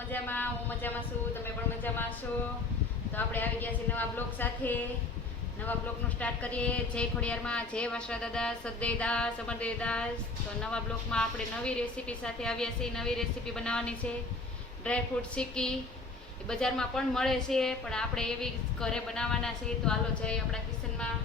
મજામાં? હું મજામાં છું, તમે પણ મજામાં છો? તો આપણે આવી ગયા છીએ નવા બ્લોગ સાથે. નવા બ્લોગનું સ્ટાર્ટ કરીએ. જય ખોડિયારમાં, જય વાસણા દાદા, સદદેવદાસ, અમરદેવદાસ. તો નવા બ્લોગમાં આપણે નવી રેસીપી સાથે આવ્યા છીએ. નવી રેસીપી બનાવવાની છે ડ્રાયફ્રૂટ ચીક્કી. એ બજારમાં પણ મળે છે, પણ આપણે એવી ઘરે બનાવવાના છે. તો હાલો જઈએ આપણા કિચનમાં.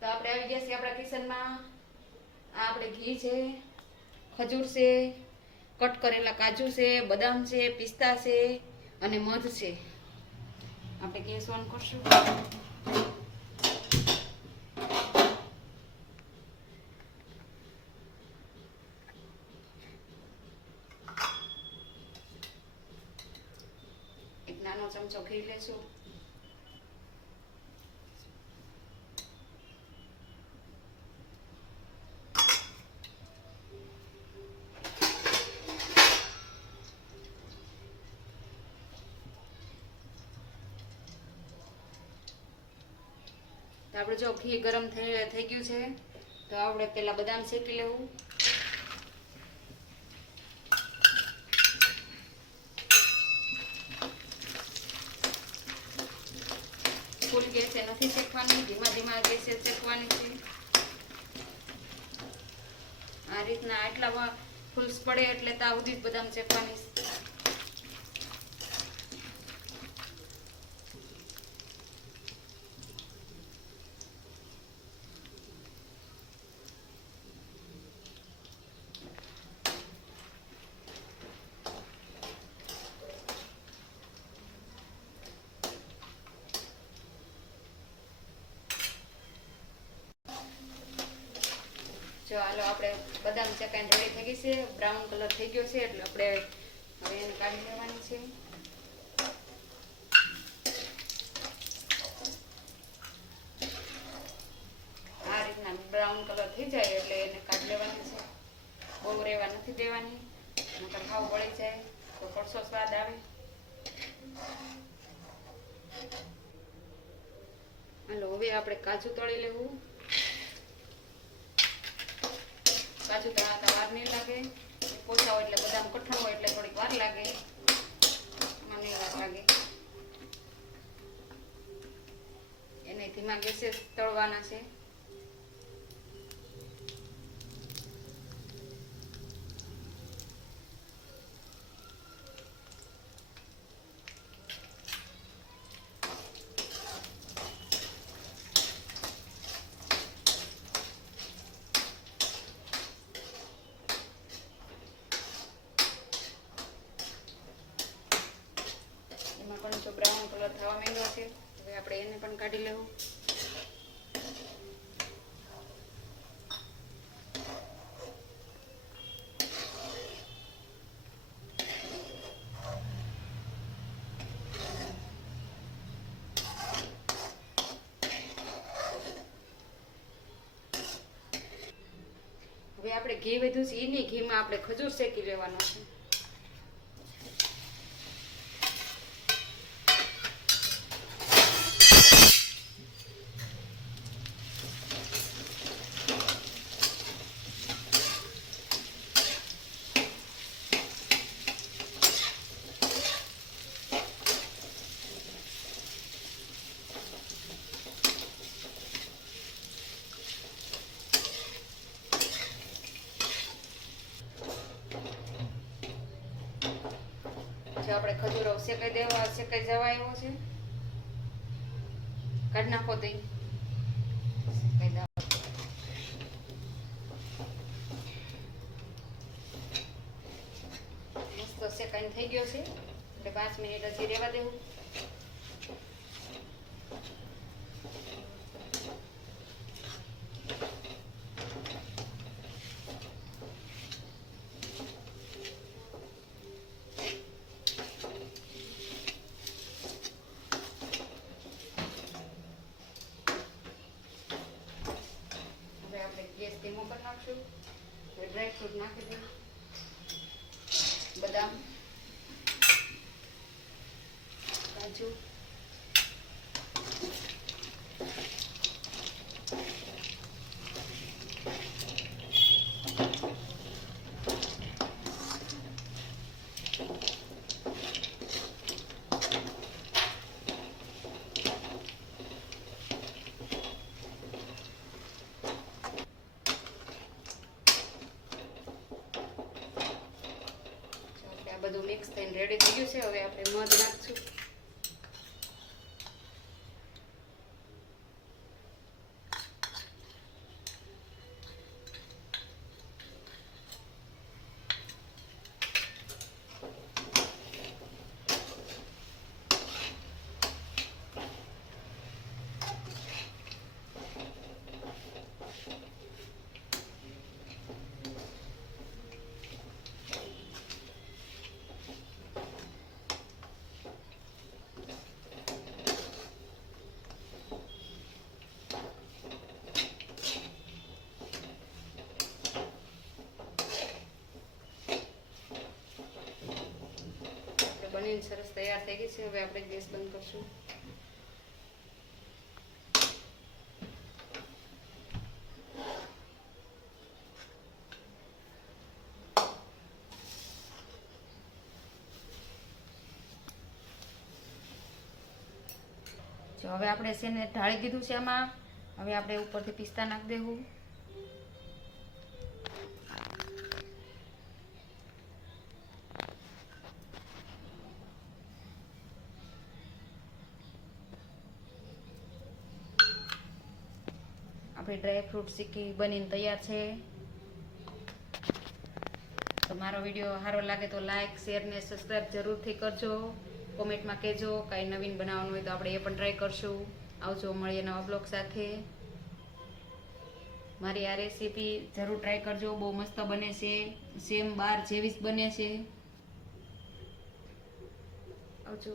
તો આપણે આવી ગયા છીએ આપણા કિચનમાં. આ આપણે ઘી છે, ખજૂર છે, કટ કરેલા કાજુ છે, બદામ છે, પિસ્તા છે અને મધ છે. આપણે ગેસ ઓન કરશું. એક નાનો ચમચો ઘી લેશું. તો આપણે જો ઘી ગરમ થઈ ગયું છે, તો આપણે પેલા બદામ શેકી લેવું. ફૂલ ગેસે નથી શેકવાની, ધીમા ધીમા ગેસે શેકવાની છે. આ રીતના આટલા ફૂલ્સ પડે એટલે ત્યાં સુધી જ બદામ શેકવાની. જો હાલો આપણે બદામ ચકાઈને રેડી થઈ ગઈ છે, બ્રાઉન કલર થઈ ગયો છે, એટલે આપણે હવે એને કાઢી લેવાની છે. આ રીતના બ્રાઉન કલર થઈ જાય એટલે એને કાઢી લેવાની છે. બહુ રેવા નથી દેવાની, નકર ખાવ બળી જાય તો કડસો સ્વાદ આવે. હાલો હવે આપણે કાજુ તળી લેવું. કાજુ તળાતા વાર નહીં લાગે, પોચા હોય એટલે બદામ કઠણ હોય એટલે થોડીક વાર લાગે, એમાં નહીં વાર લાગે. એને ધીમા ગેસે તળવાના છે. પણ જો બ્રાઉન કલર થવા માંડ્યો છે, હવે આપણે એને પણ કાઢી લેવું. હવે આપણે ઘી વધ્યું છે, એની ઘીમાં આપણે ખજૂર શેકી લેવાનો છે. આપણે ખજૂરો શેકાઈ જવા આવ્યો છે, કાઢી નાખો તો મસ્ત શેકાઈને થઈ ગયો છે, એટલે 5 મિનિટ હજી રહેવા દેવું. ગેસ ધીમો કરી નાખશું. ડ્રાયફ્રૂટ નાખી દઈએ. મરચું. આ બધું મિક્સ થઈને રેડી થઈ ગયું છે. હવે આપણે મધ નાખશું. બનીને સરસ તૈયાર થઈ ગઈ છે. હવે આપણે ગેસ બંધ કરશું. જો હવે આપણે શેને ઢાળી દીધું છે આમાં. હવે આપણે ઉપરથી પિસ્તા નાખી દેવું. આપણી ડ્રાયફ્રૂટ ચીક્કી બનીને તૈયાર છે. તો મારો વિડીયો સારો લાગે તો લાઈક શેર ને સબસ્ક્રાઈબ જરૂરથી કરજો. કોમેન્ટમાં કહેજો કાંઈ નવીન બનાવવાનું હોય તો આપણે એ પણ ટ્રાય કરશું. આવજો, મળીએ નવા બ્લોગ સાથે. મારી આ રેસીપી જરૂર ટ્રાય કરજો. બહુ મસ્ત બને છે. સેમ બાર જેવી જ બને છે. આવજો.